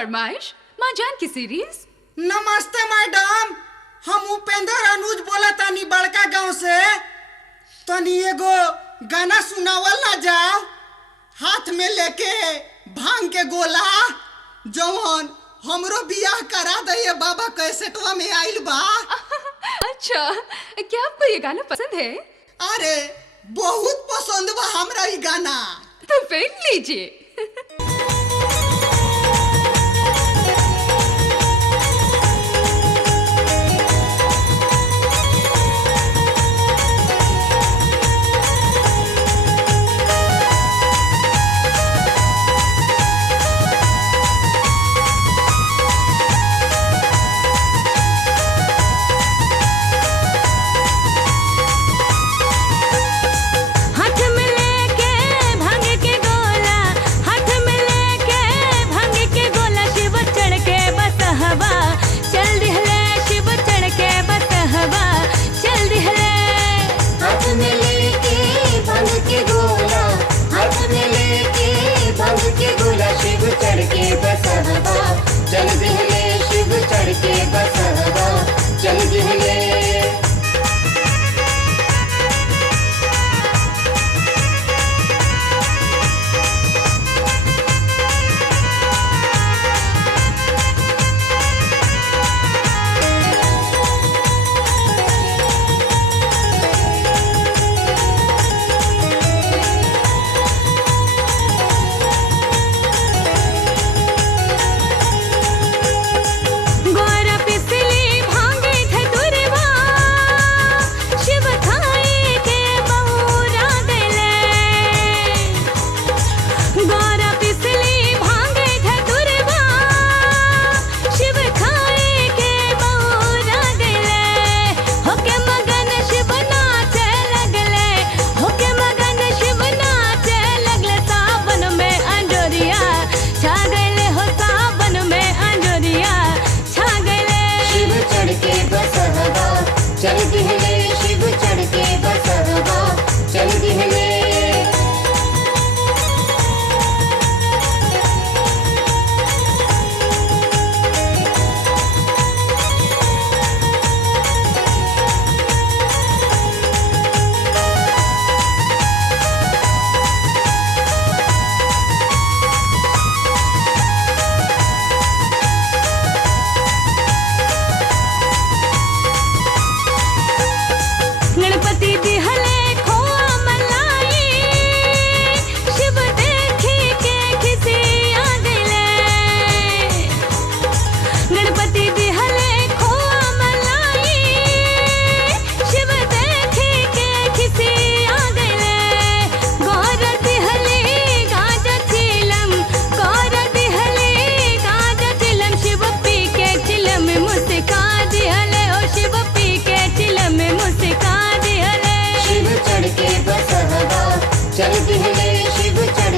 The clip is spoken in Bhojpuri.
फरमाइश माँ जान की सीरीज। नमस्ते मैडम, हम उपेंद्र अनुज बोला तानी बड़का गांव से। तनी एगो गाना सुनावल ना जाओ, हाथ में लेके भांग के गोला, जवन हमरो बियाह करा दे बाबा कैसेटवा में आइल बा। अच्छा, क्या आपको ये गाना पसंद है? अरे बहुत पसंद बा हमरा ये गाना। तो फिर लीजिए। चल दिहले शिव चढ़ के बसहबा, चल दिहले। चल दिहले शिव चढ़ के बसहबा, चल दिहले। गणपति दिहले खोआ मलाई, शिव देखी के खिसिया दिले। गणपति दिहले खोआ मलाई, शिव देखी के खिसिया दिले। गौर दिहले गाजा चिलम, गौर दिहले गाजा चिलम, शिव पी के चिलम मुस्का दिहले, ओ शिव पी के चिलम मुस्का चढ़ के बसहबा, चल दिहले शिव चढ़